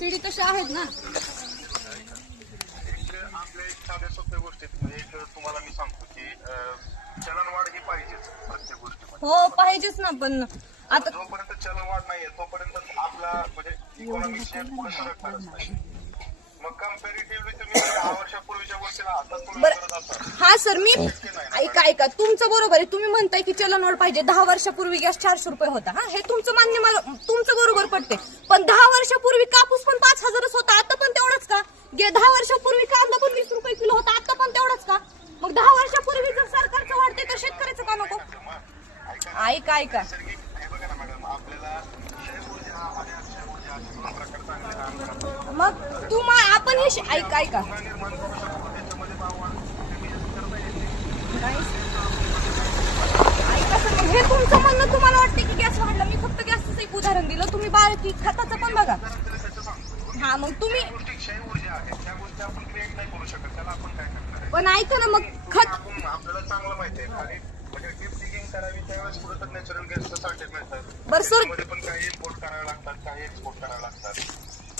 Subsidy तशा आहेत ना. आपल्या एक साध्या सोप्या गोष्टीत म्हणजे एक तुम्हाला मी सांगतो की चलनवाढ ही पाहिजेच प्रत्येक गोष्टीमध्ये. हो पाहिजेच ना पण आता जोपर्यंत चलनवाढ नाहीये तोपर्यंत आपला म्हणजे इकॉनॉमिक शेअर पुढे सरकणारच नाही. मग कम्पॅरेटिव्हली तुम्ही जर दहा वर्षापूर्वीच्या गोष्टीला आता तुम्ही बरं. करत असाल हा सर मी ऐका ऐका. तुमचं बरोबर आहे. तुम्ही म्हणताय की चलनवाढ पाहिजे. दहा वर्षापूर्वी गॅस चारशे रुपये होता. हा हे तुमचं मान्य मला तुमचं बरोबर पडते. पण दहा वर्षापूर्वी कापूस पण पाच हजारच होता. आता पण तेवढाच का? गे दहा वर्षापूर्वी कांदा पण वीस रुपये किलो होता. आता पण तेवढाच का? मग दहा वर्षापूर्वी जर सरकारचं वाढते तर शेतकऱ्याचं का नको? ऐका ऐका नैसर्गिक हे बघा ना मॅडम आपल्याला क्षय ऊर्जा आणि काम करतात मग आपण हे ऐका ऐका ऐका. सर मग हे तुमचं म्हणणं तुम्हाला वाटते की गॅस वाढला? मी फक्त गॅसचं एक उदाहरण दिलं. तुम्ही बाळकी खताचं पण बघा. हा मग तुम्ही पण ऐका ना मग खत आपल्याला चांगलं माहिती आहे. म्हणजे डिगिंग करावी त्यावेळेस पुढे तर नॅचरल गॅसचं साठे मिळतात बरं सर त्यामध्ये पण काही इम्पोर्ट करावे लागतात काही एक्सपोर्ट करावे लागतात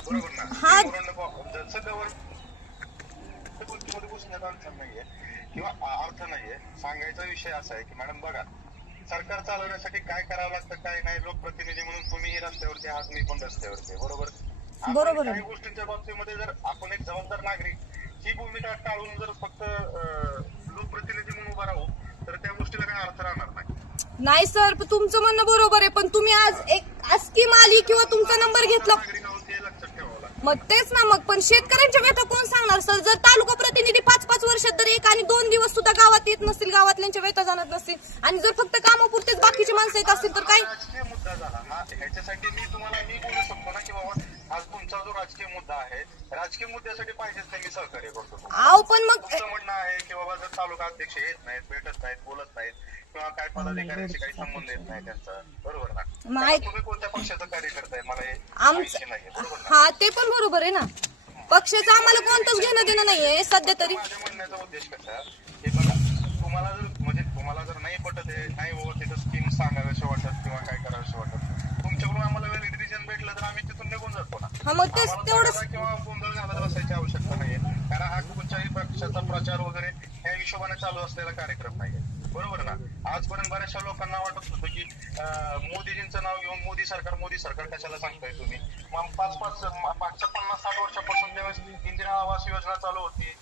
बरोबर ना हा. पूर्ण ब- जसं गवर त्या गोष्टीमध्ये घुसण्याचा अर्थ नाहीये किंवा अ- अर्थ नाहीये सांगायचा विषय असा आहे की मॅडम बघा सरकार चालवण्यासाठी काय करावं लागतं काय नाही लोकप्रतिनिधी म्हणून तुम्हीही रस्त्यावरती आहात मी पण रस्त्यावरती आहे. बरोबर आपण बरोबर आहे. काही गोष्टींच्या बाबतीमध्ये जर आपण एक जबाबदार नागरिक ही भूमिका टाळून जर फक्त अं, लोकप्रतिनिधी म्हणून उभा राहू तर त्या गोष्टीला काही अर्थ राहणार नाही सर पण तुमचं म्हणणं बरोबर आहे पण तुम्ही आज एक स्कीम आली किंवा तुमचा नंबर घेतला. मग तेच ना मग पण शेतकऱ्यांच्या व्यथा कोण सांगणार सर? जर तालुका प्रतिनिधी पाच पाच वर्षात तर एक आणि दोन दिवस सुद्धा गावात येत नसतील गावातल्यांच्या व्यथा जाणत नसतील आणि जर फक्त कामापुरतेच बाकीची माणसं येत असतील तर काय राजकीय मुद्दा झाला हा ह्याच्यासाठी मी तुम्हाला मी बोलू शकतो ना की बाबा आज तुमचा जो राजकीय मुद्दा आहे राजकीय मुद्द्यासाठी पाहिजेच ते मी सहकार्य करतो. आव पण मग तुमचं म्हणणं आहे की बाबा जर तालुका अध्यक्ष येत नाहीत भेटत नाहीत बोलत नाहीत किंवा काय पदाधिकाऱ्यांशी काही संबंध येत नाही त्यांचा बरोबर ना? तुम्ही कोणत्या पक्षाचं कार्य करताय मला हे आमचं माहिती नाहीये बरोबर ना? हा ते पण बरोबर आहे ना. पक्षाचं आम्हाला कोणतंच घेणं देणं नाहीये सध्या तरी. माझ्या म्हणण्याचा उद्देश कसा हे बघा तुम्हाला जर म्हणजे तुम्हाला जर नाही पटत आहे नाही बाबा तिथं स्कीम सांगाव्याशा वाटत किंवा काय कराव्याशा वाटत तुमच्याकडून आम्हाला व्हॅलिड रिजन भेटलं तर आम्ही तिथून निघून जातो ना हा मग तेच आम्हाला तेवढंच. तक्रार किंवा गोंधळ घालत बसायची आवश्यकता नाहीये. कारण हा कुठच्याही पक्षाचा प्रचार वगैरे ह्या हिशोबाने चालू असलेला कार्यक्रम नाहीये. बरोबर ना? आजपर्यंत बऱ्याचशा लोकांना वाटत होतं की मोदीजींचं नाव घेऊन मोदी सरकार मोदी सरकार कशाला सांगताय तुम्ही? मग पाच पाच मागच्या पन्नास साठ वर्षापासून ज्यावेळेस इंदिरा आवास योजना चालू होती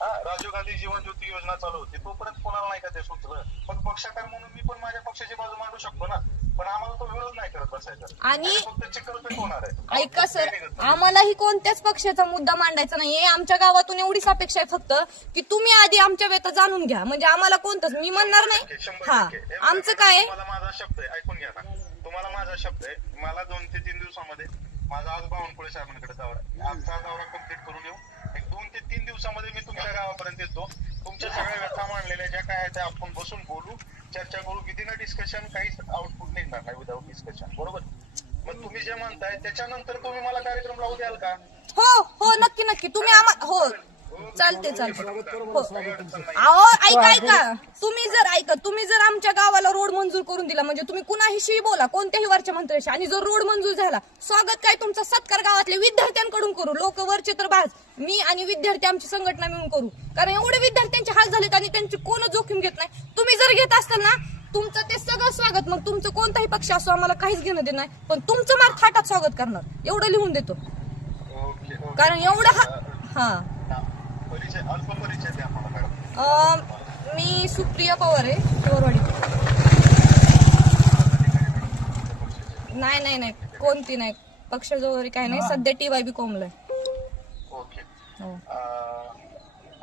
राजीव गांधी जीवन ज्योती योजना चालू होती तोपर्यंत कोणाला नाही का ते सुचलं? पण पक्षकार म्हणून मी पण माझ्या पक्षाची बाजू मांडू शकतो ना? पण आम्हाला तो विरोध नाही करत बसायचा. आणि- फक्त चिकलपेट होणार आहे. ऐका सर. आम्हालाही कोणत्याच पक्षाचा मुद्दा मांडायचा नाहीये. आमच्या गावातून एवढीच अपेक्षा आहे फक्त की तुम्ही आधी आमच्या व्यथा जाणून घ्या. म्हणजे आम्हाला कोणतंच मी म्हणणार नाही. हा. आमचं काय आहे? तुम्हाला माझा शब्द आहे. ऐकून घ्या ना तुम्हाला माझा शब्द आहे. मला दोन ते तीन दिवसामध्ये माझा आज बावनकुळे साहेबांकडे दौरा. आजचा दौरा कंप्लीट करून येऊ. एक दोन ते तीन दिवसामध्ये मी तुमच्या गावापर्यंत येतो. तुमच्या सगळ्या व्यथा मांडलेल्या ज्या काय आहेत त्या आपण बसून बोलू. चर्चा करू. विदिन डिस्कशन काहीच आउटपुट निघणार नाही विदाउट डिस्कशन बरोबर? मग तुम्ही जे म्हणताय त्याच्यानंतर तुम्ही मला कार्यक्रम लावू द्याल का? हो हो नक्की नक्की. तुम्ही आम्हाला हो. चालते चालते हो. नाही अहो ऐका ऐका. तुम्ही जर ऐका तुम्ही जर आमच्या गावाला रोड मंजूर करून दिला म्हणजे तुम्ही कुणाहीशी बोला कोणत्याही वरच्या मंत्र्याशी. आणि जर रोड मंजूर झाला स्वागत काय तुमचा? सत्कार गावातल्या विद्यार्थ्यांकडून करू. लोक वरचे तर बाज मी आणि विद्यार्थी आमची संघटना मिळून करू. कारण एवढे विद्यार्थ्यांचे हाल झालेत आणि त्यांची कोण जोखीम घेत नाही? तुम्ही जर घेत असताल ना तुमचं ते सगळं स्वागत मग तुमचं कोणताही पक्ष असो आम्हाला काहीच घेणं देत नाही. पण तुमचं मार थाटात स्वागत करणार. एवढं लिहून देतो. कारण एवढं हा हा. अं, मी सुप्रिया पवार आहे शिवरवाडी. नाही नाही नाही. कोणती नाही. पक्षाचं वगैरे काही नाही. सध्या टी वाय बी कोंबलाय ओके. हो. अं,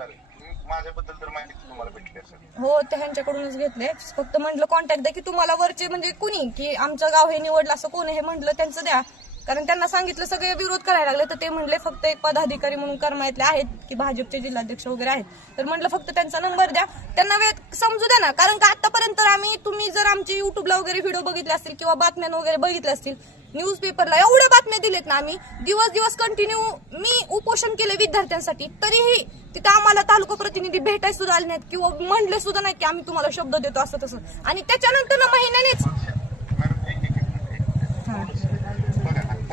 चालेल. माझ्याबद्दल तर माहिती तुम्हाला भेटली असेल. हो ते ह्यांच्याकडूनच घेतले फक्त म्हटलं कॉन्टॅक्ट द्या की तुम्हाला वरचे म्हणजे कुणी की आमचं गाव हे निवडलं असं कोण हे म्हटलं त्यांचं द्या. कारण त्यांना सांगितलं सगळे विरोध करायला लागले तर ते म्हणले फक्त एक पदाधिकारी म्हणून करमायतले आहेत की भाजपचे जिल्हाध्यक्ष वगैरे आहेत. तर म्हटलं फक्त त्यांचा नंबर द्या. त्यांना वेळ समजू द्या ना कारण का आतापर्यंत आम्ही तुम्ही जर आमचे युट्यूबला वगैरे व्हिडिओ बघितले असतील किंवा बातम्या वगैरे बघितल्या असतील न्यूज पेपरला एवढ्या बातम्या दिलेत ना आम्ही दिवस दिवस कंटिन्यू मी उपोषण केले विद्यार्थ्यांसाठी तरीही तिथं आम्हाला तालुका प्रतिनिधी भेटायला सुद्धा आले नाहीत किंवा म्हणले सुद्धा नाही की आम्ही तुम्हाला शब्द देतो असं तसं आणि त्याच्यानंतर ना महिन्यानेच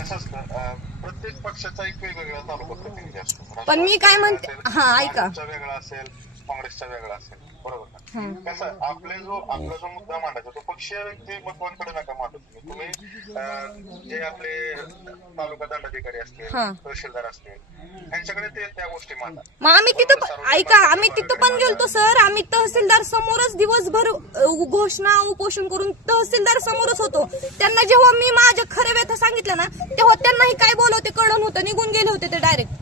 प्रत्येक पक्षाचा एक वेगवेगळा तालुका प्रतिनिधी असतो पण मी काय म्हणते- हा, ऐका. वेगळा असेल काँग्रेसचा वेगळा असेल बरोबर ना. कसं आपले जो आपला जो मुद्दा मांडायचा तो पक्षीय व्यक्तिमत्वांकडे नका मांडू तुम्ही? तुम्ही अं, जे आपले तालुका दंडाधिकारी असतील हा. तहसीलदार असतील यांच्याकडे ते त्या गोष्टी मांडा. मग आम्ही तिथं ऐका आम्ही तिथं पण गेलतो सर. आम्ही तहसीलदार समोरच दिवसभर अ, घोषणा उपोषण करून तहसीलदार समोरच होतो. त्यांना जेव्हा मी माझ्या खरे व्यथा सांगितलं ना तेव्हा त्यांनाही काय बोलवते कळण होतं निघून गेले होते ते डायरेक्ट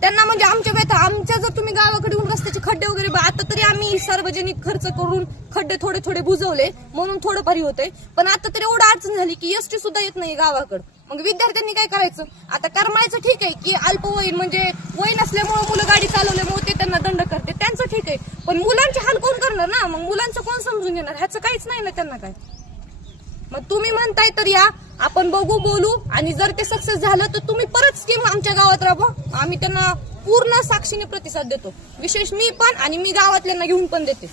त्यांना म्हणजे आमच्या आमच्या जर तुम्ही गावाकडे येऊन रस्त्याचे खड्डे वगैरे बा- आता तरी आम्ही सार्वजनिक खर्च करून खड्डे थोडे थोडे बुजवले म्हणून थोडंफारी होते पण आता तरी एवढं अडचण झाली की एसटी सुद्धा येत नाही गावाकडं. मग विद्यार्थ्यांनी काय करायचं? आता करमायचं ठीक आहे की अल्पवयीन म्हणजे वय नसल्यामुळे मुलं गाडी चालवल्यामुळे ते त्यांना दंड करते त्यांचं ठीक आहे. पण मुलांचे हाल कोण करणार ना? मग मुलांचं कोण समजून घेणार? ह्याचं काहीच नाही ना त्यांना काय. मग तुम्ही म्हणताय तर या आपण बघू बोलू आणि जर ते सक्सेस झालं तर तुम्ही परत स्कीम आमच्या गावात राबवा. आम्ही त्यांना पूर्ण साक्षीने प्रतिसाद देतो. विशेष मी पण आणि मी गावातल्यांना घेऊन पण देते.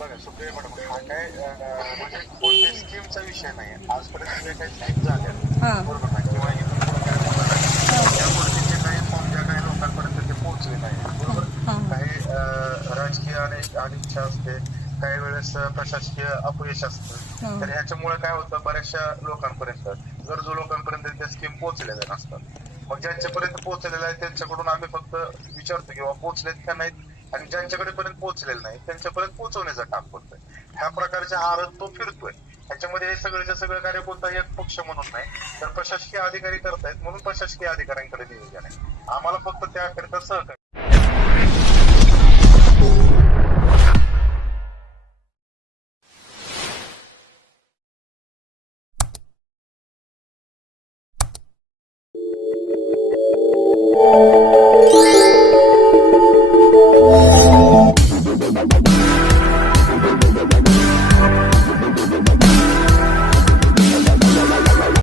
बघा सुप्रिया मॅडम हा काय अं, म्हणजे कोणत्या स्कीमचा विषय नाही. आजपर्यंत जे काही स्कीम झाल्या. बरोबर ना? किंवा इथून पुढे काय होणार आहे, त्या गोष्टीचे काही फॉर्म ज्या काही लोकांपर्यंत ते पोहोचले नाही बरोबर. काही राजकीय आणि अनिच्छा असते काही वेळेस प्रशासकीय अपयश असतं. तर ह्याच्यामुळे काय होतं बऱ्याचशा लोकांपर्यंत गरजू लोकांपर्यंत त्या स्कीम पोहोचलेल्या नसतात. मग ज्यांच्यापर्यंत पोहोचलेलं आहे त्यांच्याकडून आम्ही फक्त विचारतो किंवा पोहोचलेत का नाहीत आणि ज्यांच्याकडे पर्यंत पोहोचलेलं नाही त्यांच्यापर्यंत पोहोचवण्याचं काम करतोय. ह्या प्रकारच्या आरत तो फिरतोय. ह्याच्यामध्ये हे सगळ्याच्या सगळं कार्य कोणता एक पक्ष म्हणून नाही तर प्रशासकीय अधिकारी करतायत म्हणून प्रशासकीय अधिकाऱ्यांकडे नियोजन आहे. आम्हाला फक्त त्याकरिता सहकार्य Thank you.